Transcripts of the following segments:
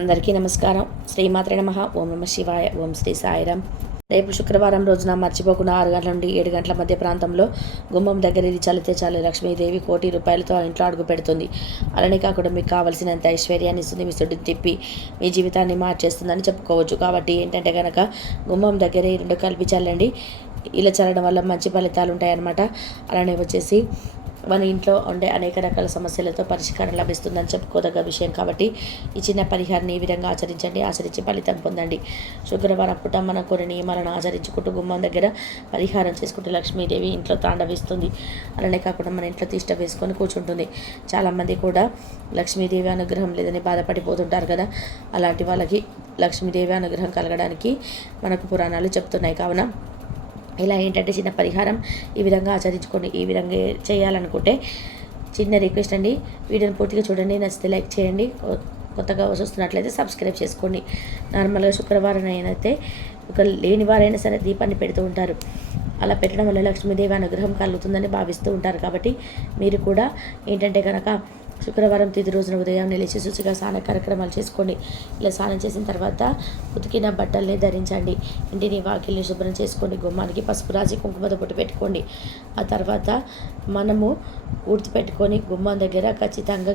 అందరికీ నమస్కారం. శ్రీమాత్రే నమ. ఓం నమ శివాయ. ఓం శ్రీ సాయిరామ్ రేపు శుక్రవారం రోజున మర్చిపోకుండా ఆరు గంటల నుండి ఏడు గంటల మధ్య ప్రాంతంలో గుమ్మం దగ్గర ఇది చలితే చాలు. లక్ష్మీదేవి కోటి రూపాయలతో ఇంట్లో అడుగు పెడుతుంది. అలానే కాకుండా మీకు కావలసినంత ఐశ్వర్యాన్ని ఇస్తుంది మీ సుడిని తిప్పి మీ జీవితాన్ని మార్చేస్తుందని చెప్పుకోవచ్చు. కాబట్టి ఏంటంటే కనుక గుమ్మం దగ్గర ఈ రెండు కలిపి చల్లండి. ఇలా చల్లడం వల్ల మంచి ఫలితాలు ఉంటాయన్నమాట అలానే వచ్చేసి మన ఇంట్లో ఉండే అనేక రకాల సమస్యలతో పరిష్కారం లభిస్తుందని చెప్పుకోదగ్గ విషయం కాబట్టి ఈ చిన్న పరిహారాన్ని ఈ విధంగా ఆచరించండి ఆచరించి ఫలితం పొందండి. శుక్రవారం పూట మన కొన్ని నియమాలను ఆచరించుకుంటూ గుమ్మం దగ్గర పరిహారం చేసుకుంటూ లక్ష్మీదేవి ఇంట్లో తాండవిస్తుంది. అలానే కాకుండా మన ఇంట్లో తిష్ట వేసుకొని కూర్చుంటుంది. చాలామంది కూడా లక్ష్మీదేవి అనుగ్రహం లేదని బాధపడిపోతుంటారు కదా. అలాంటి వాళ్ళకి లక్ష్మీదేవి అనుగ్రహం కలగడానికి మనకు పురాణాలు చెప్తున్నాయి. కావున ఇలా ఏంటంటే చిన్న పరిహారం ఈ విధంగా ఆచరించుకోండి ఈ విధంగా చేయాలనుకుంటే చిన్న రిక్వెస్ట్ అండి. వీడియోని పూర్తిగా చూడండి. నచ్చితే లైక్ చేయండి. కొత్తగా వస్తున్నట్లయితే సబ్స్క్రైబ్ చేసుకోండి. నార్మల్గా శుక్రవారం అయినైతే ఒక లేని వారైనా సరే దీపాన్ని పెడుతూ ఉంటారు. అలా పెట్టడం వల్ల లక్ష్మీదేవి అనుగ్రహం కలుగుతుందని భావిస్తూ ఉంటారు. కాబట్టి మీరు కూడా ఏంటంటే కనుక శుక్రవారం తిది రోజున ఉదయం నిలిచి శుచిగా స్నాన కార్యక్రమాలు చేసుకోండి. ఇలా స్నానం చేసిన తర్వాత ఉతికిన బట్టల్ని ధరించండి. ఇంటిని వాకిల్ని శుభ్రం చేసుకోండి. గుమ్మానికి పసుపు రాసి కుంకుమతో పొట్టు పెట్టుకోండి. ఆ తర్వాత మనము ఊడ్చి పెట్టుకొని గుమ్మం దగ్గర ఖచ్చితంగా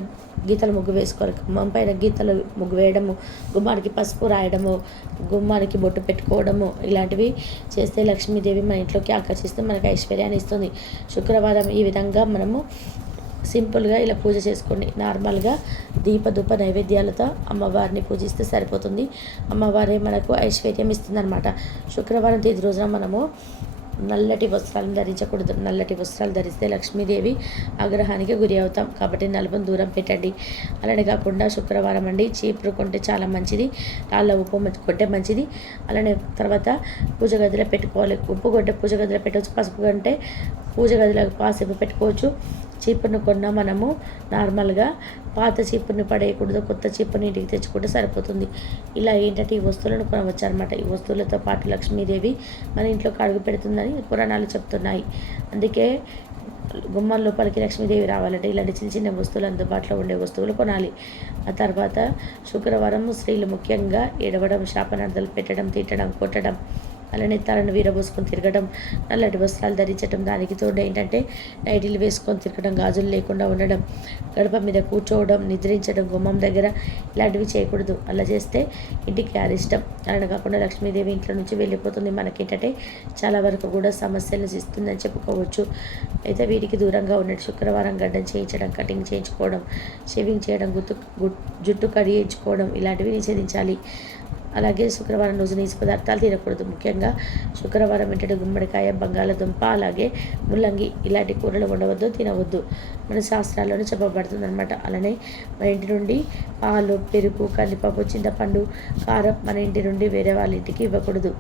గీతలు ముగ్గు వేసుకోవాలి. గుమ్మం పైన గీతలు ముగ్గు వేయడము గుమ్మానికి పసుపు రాయడము గుమ్మానికి బొట్టు పెట్టుకోవడము ఇలాంటివి చేస్తే లక్ష్మీదేవి మన ఇంట్లోకి ఆకర్షిస్తూ మనకు ఐశ్వర్యాన్ని ఇస్తుంది. శుక్రవారం ఈ విధంగా మనము సింపుల్గా ఇలా పూజ చేసుకోండి. నార్మల్గా దీపధూప నైవేద్యాలతో అమ్మవారిని పూజిస్తే సరిపోతుంది. అమ్మవారే మనకు ఐశ్వర్యం ఇస్తుందన్నమాట. శుక్రవారం తేదీ రోజున మనము నల్లటి వస్త్రాలను ధరించకూడదు. నల్లటి వస్త్రాలు ధరిస్తే లక్ష్మీదేవి ఆగ్రహానికి గురి అవుతాం. కాబట్టి నలుపును దూరం పెట్టండి. అలానే కాకుండా శుక్రవారం అండి చీపురు కొంటే చాలా మంచిది. రాళ్ళ ఉప్పు కొంటే మంచిది. అలానే తర్వాత పూజ గదిలో పెట్టుకోవాలి. ఉప్పు కొంటే పూజ గదిలో పెట్టవచ్చు. పసుపు కొంటే పూజ గదిలో పాసిపు పెట్టుకోవచ్చు. చీపురును కొన్న మనము నార్మల్గా పాత చీపురుని పడేయకూడదు కొత్త చీపురుని ఇంటికి తెచ్చుకుంటే సరిపోతుంది. ఇలా ఏంటంటే ఈ వస్తువులను కొనవచ్చు అనమాట ఈ వస్తువులతో పాటు లక్ష్మీదేవి మన ఇంట్లోకి అడుగు పెడుతుందని పురాణాలు చెప్తున్నాయి. అందుకే గుమ్మం లోపలికి లక్ష్మీదేవి రావాలంటే ఇలాంటి చిన్న చిన్న వస్తువులు అందుబాటులో ఉండే వస్తువులు కొనాలి. ఆ తర్వాత శుక్రవారం స్త్రీలు ముఖ్యంగా ఏడవడం శాపనార్థాలు పెట్టడం తిట్టడం కొట్టడం అలానే తలను వీరబోసుకొని తిరగడం నల్లటి వస్త్రాలు ధరించడం దానికి తోడు ఏంటంటే నైటీలు వేసుకొని తిరగడం గాజులు లేకుండా ఉండడం గడప మీద కూర్చోవడం నిద్రించడం గుమ్మం దగ్గర ఇలాంటివి చేయకూడదు. అలా చేస్తే ఇంటికి అరిష్టం అలా కాకుండా లక్ష్మీదేవి ఇంట్లో నుంచి వెళ్ళిపోతుంది. మనకేంటంటే చాలా వరకు కూడా సమస్యలు ఇస్తుందని చెప్పుకోవచ్చు. అయితే వీటికి దూరంగా ఉన్నట్టు శుక్రవారం గడ్డం చేయించడం కటింగ్ చేయించుకోవడం షేవింగ్ చేయడం గుర్తు గు- జుట్టు కడిగించుకోవడం ఇలాంటివి నిషేధించాలి. అలాగే శుక్రవారం రోజు నీసు పదార్థాలు తినకూడదు ముఖ్యంగా శుక్రవారం వెంటనే గుమ్మడికాయ బంగాళదుంప అలాగే ముల్లంగి ఇలాంటి కూరలు ఉండవద్దు తినవద్దు. మన శాస్త్రాల్లోనే చెప్పబడుతుంది అనమాట అలానే మన ఇంటి నుండి పాలు పెరుగు కందిపప్పు చింతపండు కారం మన ఇంటి నుండి వేరే వాళ్ళ ఇంటికి ఇవ్వకూడదు.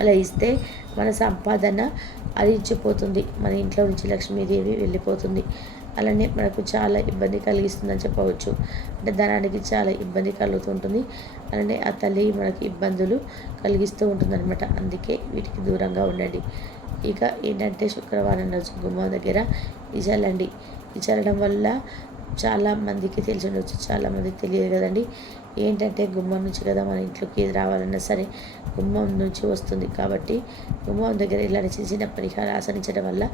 అలా ఇస్తే మన సంపాదన అరించిపోతుంది మన ఇంట్లో నుంచి లక్ష్మీదేవి వెళ్ళిపోతుంది. అలానే మనకు చాలా ఇబ్బంది కలిగిస్తుందని చెప్పవచ్చు. అంటే ధనానికి చాలా ఇబ్బంది కలుగుతుంటుంది అలానే ఆ తల్లి మనకి ఇబ్బందులు కలిగిస్తూ ఉంటుందన్నమాట. అందుకే వీటికి దూరంగా ఉండండి. ఇక ఏంటంటే శుక్రవారం రోజు గుమ్మం దగ్గర ఈ చల్లండి చల్లడం వల్ల చాలా మందికి తెలిసి ఉండొచ్చు చాలామందికి తెలియదు కదండి. ఏంటంటే గుమ్మం నుంచి కదా మన ఇంట్లోకి ఏది రావాలన్నా సరే గుమ్మం నుంచి వస్తుంది. కాబట్టి గుమ్మం దగ్గర ఇలాంటి చిన్న చిన్న పరిహారాలు ఆసరించడం వల్ల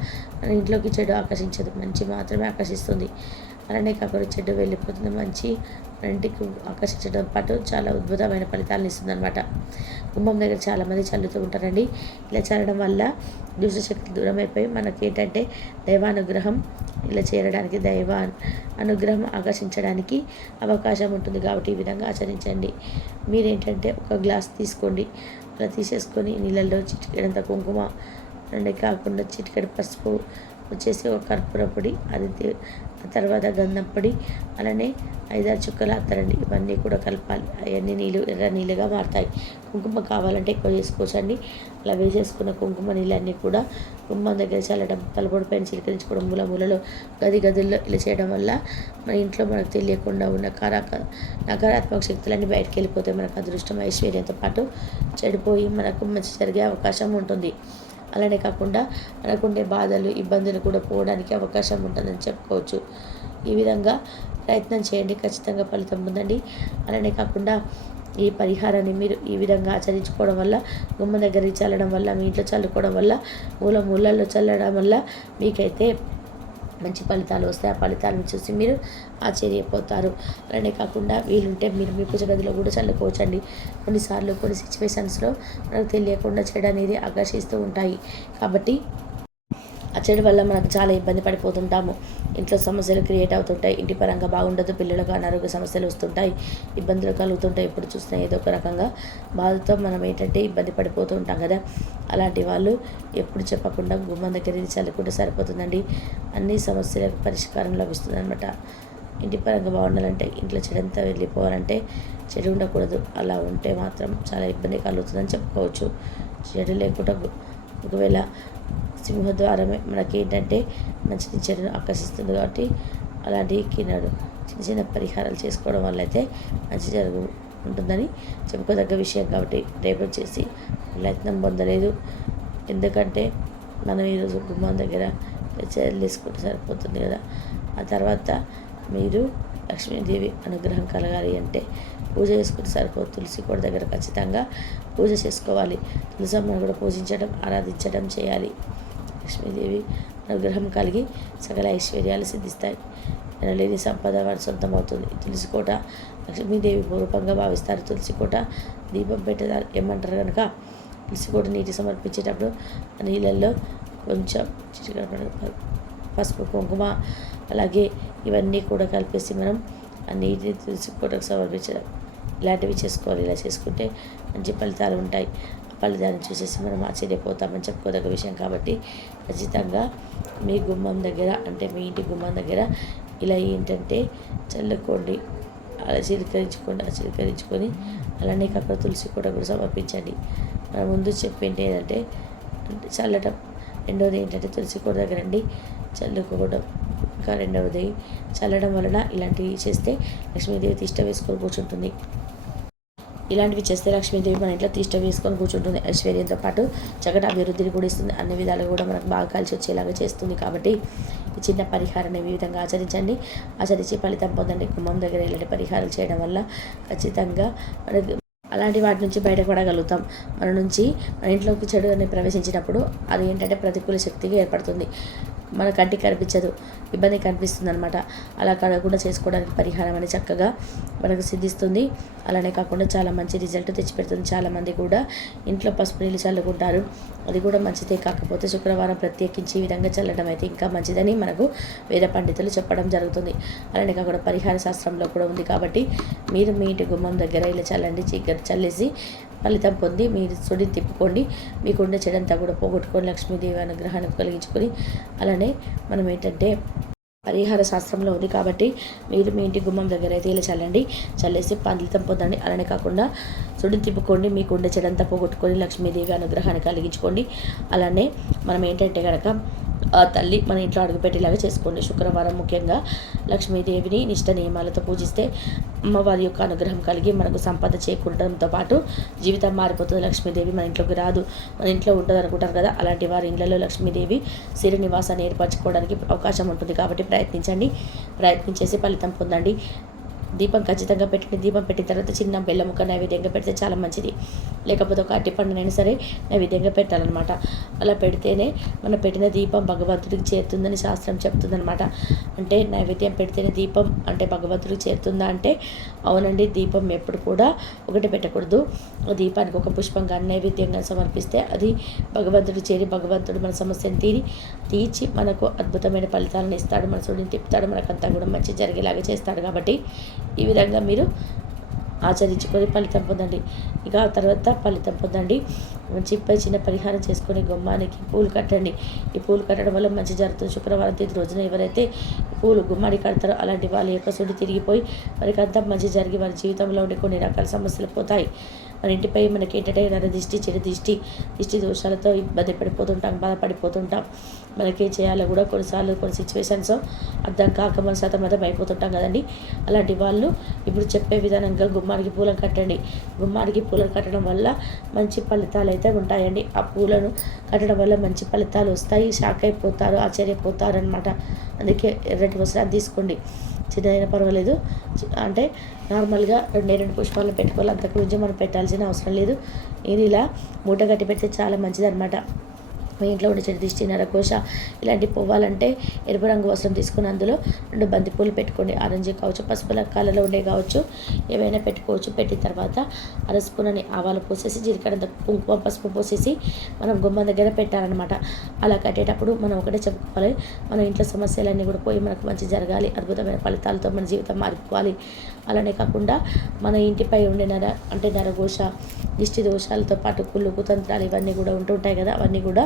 మన ఇంట్లోకి చెడు ఆకర్షించదు. మంచి మాత్రమే ఆకర్షిస్తుంది. అలానే కాకుండా చెడు వెళ్ళిపోతుంది. మంచి మన ఇంటికి ఆకర్షించడం పాటు చాలా అద్భుతమైన ఫలితాలను ఇస్తుంది అనమాట కుంభం దగ్గర చాలామంది చల్లుతూ ఉంటారండి. ఇలా చల్లడం వల్ల దుష్టశక్తి దూరం అయిపోయి మనకి ఏంటంటే దైవానుగ్రహం ఇలా చేరడానికి దైవ అనుగ్రహం ఆకర్షించడానికి అవకాశం ఉంటుంది కాబట్టి ఈ విధంగా ఆచరించండి. మీరేంటంటే ఒక గ్లాస్ తీసుకోండి. అలా తీసేసుకొని నీళ్ళల్లో చిటికెడంత కుంకుమ అండ్ కాకుండా చిటికెడు పసుపు వచ్చేసి ఒక కర్పూర పొడి అది తర్వాత గంధం పొడి అలానే ఐదారు చుక్కలు అత్తరండి. ఇవన్నీ కూడా కలపాలి. అవన్నీ నీళ్ళు ఎర్ర నీళ్ళుగా మారుతాయి. కుంకుమ కావాలంటే ఎక్కువ చేసుకోవచ్చండి. అలా వేసేసుకున్న కుంకుమ నీళ్ళన్నీ కూడా గుమ్మం దగ్గర చల్లడం తలపొడి పైన చిలకరించుకోవడం మూల మూలలో గది గదుల్లో ఇలా చేయడం వల్ల మన ఇంట్లో మనకు తెలియకుండా ఉన్న కారక నకారాత్మక శక్తులన్నీ బయటకు వెళ్ళిపోతాయి మనకు అదృష్టం ఐశ్వర్యంతో పాటు చెడిపోయి మనకు మంచి జరిగే అవకాశం ఉంటుంది. అలానే కాకుండా మనకుండే బాధలు ఇబ్బందులు కూడా పోవడానికి అవకాశం ఉంటుందని చెప్పుకోవచ్చు. ఈ విధంగా ప్రయత్నం చేయండి. ఖచ్చితంగా ఫలితం ఉందండి. అలానే కాకుండా ఈ పరిహారాన్ని మీరు ఈ విధంగా ఆచరించుకోవడం వల్ల గుమ్మ దగ్గరికి చల్లడం వల్ల మీ ఇంట్లో చల్లుకోవడం వల్ల మూల మూలల్లో చల్లడం వల్ల మీకైతే మంచి ఫలితాలు వస్తాయి. ఆ ఫలితాలను చూసి మీరు ఆశ్చర్యపోతారు. అలానే కాకుండా వీలుంటే మీరు మీ పూజ గదిలో కూడా చల్లుకోవచ్చండి. కొన్నిసార్లు కొన్ని సిచ్యువేషన్స్లో మనకు తెలియకుండా చెడు అనేది ఆకర్షిస్తూ ఉంటాయి. కాబట్టి ఆ చెడు వల్ల మనకు చాలా ఇబ్బంది పడిపోతుంటాము. ఇంట్లో సమస్యలు క్రియేట్ అవుతుంటాయి. ఇంటి పరంగా బాగుండదు. పిల్లలకు అనారోగ్య సమస్యలు వస్తుంటాయి. ఇబ్బందులు కలుగుతుంటాయి. ఎప్పుడు చూసినా ఏదో ఒక రకంగా బాధతో మనం ఏంటంటే ఇబ్బంది పడిపోతూ ఉంటాం కదా. అలాంటి వాళ్ళు ఎప్పుడు చెప్పకుండా గుమ్మం దగ్గర ఇది చల్లుకుంటే సరిపోతుందండి. అన్ని సమస్యలకు పరిష్కారం లభిస్తుంది అనమాట ఇంటి పరంగా బాగుండాలంటే ఇంట్లో చెడంతా వెళ్ళిపోవాలంటే చెడు ఉండకూడదు. అలా ఉంటే మాత్రం చాలా ఇబ్బంది కలుగుతుందని చెప్పుకోవచ్చు. చెడు లేకుండా ఒకవేళ సింహద్వారమే మనకి ఏంటంటే మంచి చెడును ఆకర్షిస్తుంది కాబట్టి అలాంటి కిన్నాడు చిన్న చిన్న పరిహారాలు చేసుకోవడం వల్ల అయితే మంచి జరుగు ఉంటుందని చెప్పుకోదగ్గ విషయం కాబట్టి రేపు వచ్చేసి ప్రయత్నం పొందలేదు. ఎందుకంటే మనం ఈరోజు గుమ్మం దగ్గర చర్యలు తీసుకుంటే సరిపోతుంది కదా. ఆ తర్వాత మీరు లక్ష్మీదేవి అనుగ్రహం కలగాలి అంటే పూజ చేసుకుంటే సరిపోదు. తులసి కోట దగ్గర ఖచ్చితంగా పూజ చేసుకోవాలి. తులసమ్మను కూడా పూజించడం ఆరాధించడం చేయాలి. లక్ష్మీదేవి అనుగ్రహం కలిగి సకల ఐశ్వర్యాలు సిద్ధిస్తాయి. లేని సంపద వారి సొంతం అవుతుంది తులసి కోట లక్ష్మీదేవి పూర్వకంగా భావిస్తారు. తులసి కోట దీపం పెట్టేదారు. ఏమంటారు కనుక తులసి కోట నీటి సమర్పించేటప్పుడు నీళ్ళల్లో కొంచెం ప- పసుపు కుంకుమ అలాగే ఇవన్నీ కూడా కలిపేసి మనం ఆ నీటిని తులసి కోటకు సమర్పించడం ఇలాంటివి చేసుకోవాలి. ఇలా చేసుకుంటే మంచి ఫలితాలు ఉంటాయి. ఆ ఫలితాలను చూసేసి మనం ఆశ్చర్యపోతామని చెప్పుకోదగ్గ విషయం కాబట్టి ఖచ్చితంగా మీ గుమ్మం దగ్గర అంటే మీ ఇంటి గుమ్మం దగ్గర ఇలా ఏంటంటే చల్లుకోండి. అలా చిలకరించుకోండి అలా చిలకరించుకొని అలానే కాకుండా తులసి కోట కూడా సమర్పించండి. మన ముందు చెప్పింది ఏంటంటే అంటే చల్లటం. రెండవది ఏంటంటే తులసి కోట దగ్గర అండి చల్లుకోవడం. ఇంకా రెండవది చల్లడం వలన ఇలాంటివి చేస్తే లక్ష్మీదేవి తిష్ట వేసుకొని కూర్చుంటుంది. ఇలాంటివి చేస్తే లక్ష్మీదేవి మన ఇంట్లో తిష్ట వేసుకొని కూర్చుంటుంది. ఐశ్వర్యంతో పాటు చక్కటి అభివృద్ధిని కూడా ఇస్తుంది. అన్ని విధాలుగా కూడా మనకు బాగా కలిసి వచ్చేలాగా చేస్తుంది కాబట్టి ఈ చిన్న పరిహారాన్ని ఈ విధంగా ఆచరించండి. ఆచరించి ఫలితం పొందండి. కుమ్మం దగ్గర ఇలాంటి పరిహారాలు చేయడం వల్ల ఖచ్చితంగా మనకి అలాంటి వాటి నుంచి బయటపడగలుగుతాం. మన నుంచి మన ఇంట్లోకి చెడు అని ప్రవేశించినప్పుడు అది ఏంటంటే ప్రతికూల శక్తిగా ఏర్పడుతుంది. మన కంటికి కనిపించదు ఇబ్బంది కనిపిస్తుంది అనమాట అలా కలగకుండా చేసుకోవడానికి పరిహారం అని చక్కగా మనకు సిద్ధిస్తుంది. అలానే కాకుండా చాలా మంచి రిజల్ట్ తెచ్చిపెడుతుంది. చాలామంది కూడా ఇంట్లో పసుపు నీళ్ళు చల్లుకుంటారు. అది కూడా మంచిదే. కాకపోతే శుక్రవారం ప్రత్యేకించి ఈ విధంగా చల్లడం అయితే ఇంకా మంచిదని మనకు వేద పండితులు చెప్పడం జరుగుతుంది. అలానే కాకుండా పరిహార శాస్త్రంలో కూడా ఉంది కాబట్టి మీరు మీ ఇంటి గుమ్మం దగ్గర ఇలా చల్లండి చీకటి చల్లేసి ఫలితం పొంది మీరు సుడిని తిప్పుకోండి. మీకుండే చెడంతా కూడా పోగొట్టుకొని లక్ష్మీదేవి అనుగ్రహాన్ని కలిగించుకొని అలానే మనం ఏంటంటే పరిహార శాస్త్రంలో ఉంది కాబట్టి మీరు మీ ఇంటి గుమ్మం దగ్గర అయితే ఇలా చల్లండి. చల్లేసి ఫలితం పొందండి. అలానే కాకుండా సుడిని తిప్పుకోండి. మీకు ఉండే చెడంతా పోగొట్టుకొని లక్ష్మీదేవి అనుగ్రహాన్ని కలిగించుకోండి. అలానే మనం ఏంటంటే కనుక తల్లి మన ఇంట్లో అడుగుపెట్టేలాగా చేసుకోండి. శుక్రవారం ముఖ్యంగా లక్ష్మీదేవిని నిష్ట నియమాలతో పూజిస్తే అమ్మవారి యొక్క అనుగ్రహం కలిగి మనకు సంపద చేకూరడంతో పాటు జీవితం మారిపోతుంది. లక్ష్మీదేవి మన ఇంట్లోకి రాదు. మన ఇంట్లో ఉంటుంది అనుకుంటారు కదా? అలాంటి వారి ఇళ్ళలో లక్ష్మీదేవి సిరి నివాసాన్ని ఏర్పరచుకోవడానికి అవకాశం ఉంటుంది కాబట్టి ప్రయత్నించండి. ప్రయత్నించేసి ఫలితం పొందండి. దీపం ఖచ్చితంగా పెట్టండి దీపం పెట్టిన తర్వాత చిన్న బెల్లం ముక్క నైవేద్యంగా పెడితే చాలా మంచిది. లేకపోతే ఒక అట్టి పండునైనా సరే నైవేద్యంగా పెట్టాలన్నమాట. అలా పెడితేనే మనం పెట్టిన దీపం భగవంతుడికి చేరుతుందని శాస్త్రం చెప్తుందనమాట అంటే నైవేద్యం పెడితేనే దీపం అంటే భగవంతుడికి చేరుతుందా అంటే అవునండి దీపం ఎప్పుడు కూడా ఒకటి పెట్టకూడదు. ఆ దీపానికి ఒక పుష్పం కానీ నైవేద్యంగా సమర్పిస్తే అది భగవంతుడు చేరి భగవంతుడు మన సమస్యను తీరి తీర్చి మనకు అద్భుతమైన ఫలితాలను ఇస్తాడు మన సూర్యుని తిప్పుతాడు మనకంతా కూడా మంచి జరిగేలాగా చేస్తాడు కాబట్టి ఈ విధంగా మీరు ఆచరించుకొని ఫలితం పొందండి. ఇక ఆ తర్వాత ఫలితం పొందండి. చిప్పై చిన్న పరిహారం చేసుకొని గుమ్మానికి పూలు కట్టండి. ఈ పూలు కట్టడం వల్ల మంచి జరుగుతుంది. శుక్రవారం తేదీ రోజున ఎవరైతే పూలు గుమ్మానికి కడతారో అలాంటి వాళ్ళ యొక్క సుడి తిరిగిపోయి వారికి అంతా మంచి జరిగి వారి జీవితంలో ఉండే కొన్ని రకాల సమస్యలు పోతాయి. మన ఇంటిపై మనకి ఏంటంటే దిష్టి చెడు దిష్టి దిష్టి దోషాలతో ఇబ్బంది పడిపోతుంటాం బాధపడిపోతుంటాం. మనకి చేయాలో కూడా కొన్నిసార్లు కొన్ని సిచ్యువేషన్స్ అర్థం కాక మన సతమతం అయిపోతుంటాం కదండి. అలాంటి వాళ్ళు ఇప్పుడు చెప్పే విధానంగా గుమ్మానికి పూలను కట్టండి. గుమ్మానికి పూలను కట్టడం వల్ల మంచి ఫలితాలు అయితే ఉంటాయండి. ఆ పూలను కట్టడం వల్ల మంచి ఫలితాలు వస్తాయి. షాక్ అయిపోతారు ఆశ్చర్యపోతారు అనమాట అందుకే ఎర్రటి వస్త్రాన్ని తీసుకోండి. చిన్నదైనా పర్వాలేదు. అంటే నార్మల్గా రెండే రెండు పుష్పాలను పెట్టుకోవాలి. అంతకు మించి మనం పెట్టాల్సిన అవసరం లేదు. ఇది ఇలా మూట కట్టి పెడితే చాలా మంచిది అనమాట మీ ఇంట్లో ఉండే చెడు దిష్టి నరకోశ ఇలాంటివి పోవాలంటే ఎరుపు రంగు వస్త్రం తీసుకుని అందులో రెండు బంతిపూలు పెట్టుకోండి. ఆరెంజ్ కావచ్చు పసుపు కలర్లో ఉండే కావచ్చు ఏవైనా పెట్టుకోవచ్చు. పెట్టిన తర్వాత అర స్పూన్ ఆవాలు పోసేసి జీలకర్ర కుంకుమ పసుపు పోసేసి మనం గుమ్మం దగ్గర పెట్టాలన్నమాట. అలా కట్టేటప్పుడు మనం ఒకటే చెప్పుకోవాలి. మన ఇంట్లో సమస్యలన్నీ కూడా పోయి మనకు మంచి జరగాలి. అద్భుతమైన ఫలితాలతో మన జీవితం మారిపోవాలి. అలానే కాకుండా మన ఇంటిపై ఉండే నర అంటే నరఘోష దిష్టి దోషాలతో పాటు కుళ్ళు కుతంత్రాలు ఇవన్నీ కూడా ఉంటుంటాయి కదా అవన్నీ కూడా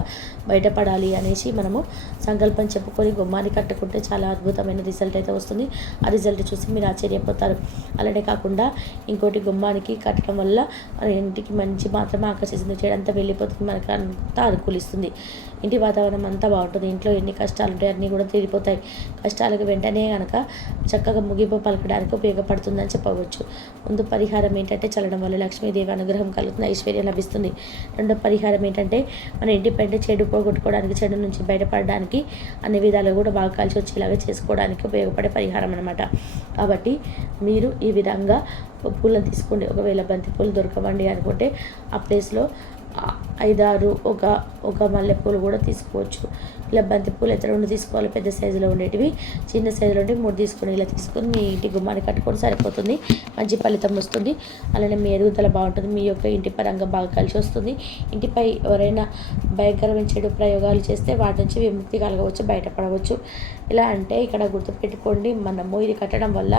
బయటపడాలి అనేసి మనము సంకల్పం చెప్పుకొని గుమ్మాన్ని కట్టుకుంటే చాలా అద్భుతమైన రిజల్ట్ అయితే వస్తుంది. ఆ రిజల్ట్ చూసి మీరు ఆశ్చర్యపోతారు. అలానే కాకుండా ఇంకోటి గుమ్మానికి కట్టడం వల్ల మన ఇంటికి మంచి మాత్రమే ఆకర్షిస్తుంది. చేయడంతా వెళ్ళిపోతుంది. మనకు అంతా అనుకూలిస్తుంది. ఇంటి వాతావరణం అంతా బాగుంటుంది. ఇంట్లో ఎన్ని కష్టాలు ఉంటాయి అన్నీ కూడా తీరిపోతాయి. కష్టాలకు వెంటనే కనుక చక్కగా ముగింపు పలకడానికి ఉపయోగపడుతుందని చెప్పవచ్చు. ముందు పరిహారం ఏంటంటే చల్లడం వల్ల లక్ష్మీదేవి అనుగ్రహం కలుగుతుంది ఐశ్వర్యం లభిస్తుంది. రెండో పరిహారం ఏంటంటే మన ఇంటిపైన చెడు పోగొట్టుకోవడానికి చెడు నుంచి బయటపడడానికి అన్ని విధాలుగా కూడా బాగా కలిసి వచ్చేలాగా చేసుకోవడానికి ఉపయోగపడే పరిహారం అనమాట కాబట్టి మీరు ఈ విధంగా పూలను తీసుకోండి. ఒకవేళ బంతి పూలు దొరకవండి అనుకుంటే ఆ ప్లేస్లో ఐదారు ఒక ఒక మల్లెపూలు కూడా తీసుకోవచ్చు. ఇలా బంతిపూలు పూలు రెండు తీసుకోవాలి పెద్ద సైజులో ఉండేటివి. చిన్న సైజులో ఉండి మూడు తీసుకొని ఇలా తీసుకొని మీ ఇంటి గుమ్మాన్ని కట్టుకొని సరిపోతుంది. మంచి ఫలితం వస్తుంది. అలానే మీ ఎదుగుదల బాగుంటుంది. మీ యొక్క ఇంటి పరంగా బాగా కలిసి వస్తుంది. ఇంటిపై ఎవరైనా భయంకరమైన చెడు ప్రయోగాలు చేస్తే వాటి నుంచి విముక్తి కలగవచ్చు బయటపడవచ్చు. ఇలా అంటే ఇక్కడ గుర్తుపెట్టుకోండి. మనము ఇది కట్టడం వల్ల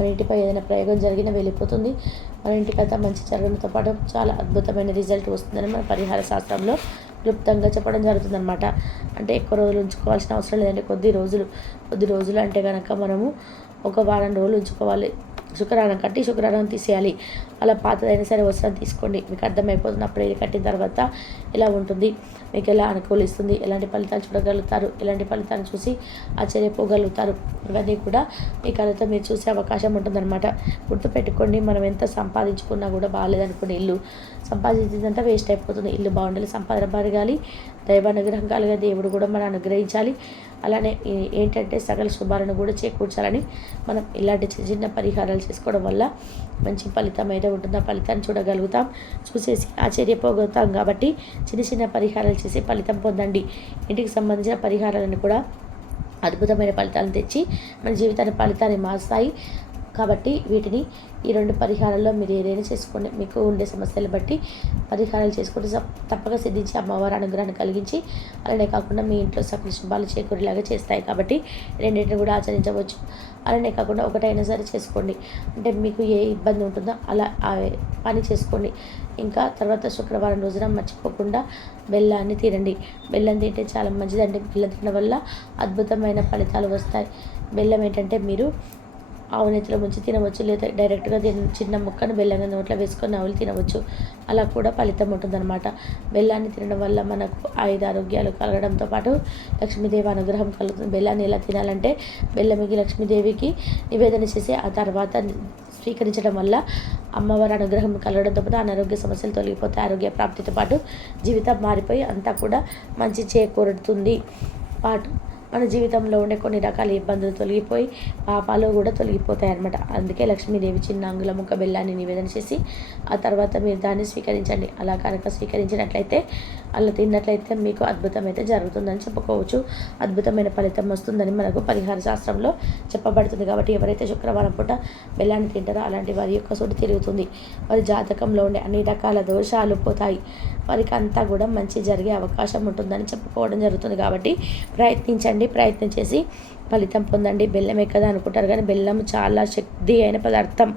మన ఇంటిపై ఏదైనా ప్రయోగం జరిగినా వెళ్ళిపోతుంది. మన ఇంటికంతా మంచి జరగడంతో పాటు చాలా అద్భుతమైన రిజల్ట్ వస్తుందని మన పరిహార శాస్త్రంలో క్లుప్తంగా చెప్పడం జరుగుతుందన్నమాట. అంటే ఎక్కువ రోజులు ఉంచుకోవాల్సిన అవసరం లేదంటే కొద్ది రోజులు కొద్ది రోజులు అంటే కనుక మనము ఒక వారం రోజులు ఉంచుకోవాలి. శుక్రవారం కట్టి శుక్రవారం తీసేయాలి. అలా పాతదైనా సరే వస్త్రం తీసుకోండి. మీకు అర్థమైపోతుంది అప్పుడు ఇది కట్టిన తర్వాత ఇలా ఉంటుంది? మీకు ఎలా అనుకూలిస్తుంది? ఎలాంటి ఫలితాలు చూడగలుగుతారు? ఎలాంటి ఫలితాలు చూసి ఆశ్చర్యపోగలుగుతారు? ఇవన్నీ కూడా మీ కళతో మీరు చూసే అవకాశం ఉంటుందన్నమాట. గుర్తుపెట్టుకోండి మనం ఎంత సంపాదించుకున్నా కూడా బాగాలేదనుకునే ఇల్లు. సంపాదించిందంతా వేస్ట్ అయిపోతుంది. ఇల్లు బాగుండాలి సంపాదన పెరగాలి దైవానుగ్రహం కలిగే దేవుడు కూడా మనం అనుగ్రహించాలి. అలానే ఏంటంటే సకల శుభాలను కూడా చేకూర్చాలని మనం ఇలాంటి చిన్న చిన్న పరిహారాలు చేసుకోవడం వల్ల మంచి ఫలితం అయితే ఉంటుంది ఆ ఫలితాన్ని చూడగలుగుతాం. చూసేసి ఆశ్చర్యపోగలుగుతాం కాబట్టి చిన్న చిన్న పరిహారాలు చేసి ఫలితం పొందండి. ఇంటికి సంబంధించిన పరిహారాలను కూడా అద్భుతమైన ఫలితాలను తెచ్చి మన జీవితాన్ని ఫలితాన్ని మారుస్తాయి. కాబట్టి వీటిని ఈ రెండు పరిహారాల్లో మీరు ఏదైనా చేసుకోండి. మీకు ఉండే సమస్యలు బట్టి పరిహారాలు చేసుకుంటే తప్పక సిద్ధించి అమ్మవారి అనుగ్రహాన్ని కలిగించి అలానే కాకుండా మీ ఇంట్లో సకల శుభాలు చేకూరేలాగా చేస్తాయి కాబట్టి రెండింటిని కూడా ఆచరించవచ్చు. అలానే కాకుండా ఒకటైనా సరే చేసుకోండి. అంటే మీకు ఏ ఇబ్బంది ఉంటుందో అలా పని చేసుకోండి. ఇంకా తర్వాత శుక్రవారం రోజున మర్చిపోకుండా బెల్లాన్ని తినండి బెల్లం తింటే చాలా మంచిదండి. బెల్లం తినడం వల్ల అద్భుతమైన ఫలితాలు వస్తాయి. బెల్లం ఏంటంటే మీరు ఆవు నెత్తిలో ముంచి తినవచ్చు లేదా డైరెక్ట్గా తిన చిన్న ముక్కను బెల్లంగా నోట్లో వేసుకొని ఆవులు తినవచ్చు. అలా కూడా ఫలితం ఉంటుందన్నమాట. బెల్లాన్ని తినడం వల్ల మనకు ఐదు ఆరోగ్యాలు కలగడంతో పాటు లక్ష్మీదేవి అనుగ్రహం కలుగుతుంది. బెల్లాన్ని ఎలా తినాలంటే బెల్లమికి లక్ష్మీదేవికి నివేదన చేసి ఆ తర్వాత స్వీకరించడం వల్ల అమ్మవారి అనుగ్రహం కలగడంతో పాటు అనారోగ్య సమస్యలు తొలగిపోతాయి. ఆరోగ్య ప్రాప్తితో పాటు జీవితం మారిపోయి అంతా కూడా మంచి చేకూరుతుంది. పాటు మన జీవితంలో ఉండే కొన్ని రకాల ఇబ్బందులు తొలగిపోయి పాపాలు కూడా తొలగిపోతాయి అనమాట అందుకే లక్ష్మీదేవి చిన్న అంగుళం ఒక బెల్లాన్ని నివేదన చేసి ఆ తర్వాత మీరు దాన్ని స్వీకరించండి. అలా కనుక స్వీకరించినట్లయితే అలా తిన్నట్లయితే మీకు అద్భుతం అయితే జరుగుతుందని చెప్పుకోవచ్చు. అద్భుతమైన ఫలితం వస్తుందని మనకు పరిహార శాస్త్రంలో చెప్పబడుతుంది. కాబట్టి ఎవరైతే శుక్రవారం పూట బెల్లాన్ని తింటారో అలాంటి వారి యొక్క సుడి తిరుగుతుంది. వారి జాతకంలో ఉండే అన్ని రకాల దోషాలు పోతాయి. వారికి అంతా కూడా మంచి జరిగే అవకాశం ఉంటుందని చెప్పుకోవడం జరుగుతుంది కాబట్టి ప్రయత్నించండి ప్రయత్నం చేసి ఫలితం పొందండి. బెల్లం ఎక్కదా అనుకుంటారు కానీ బెల్లం చాలా శక్తి అయిన పదార్థం.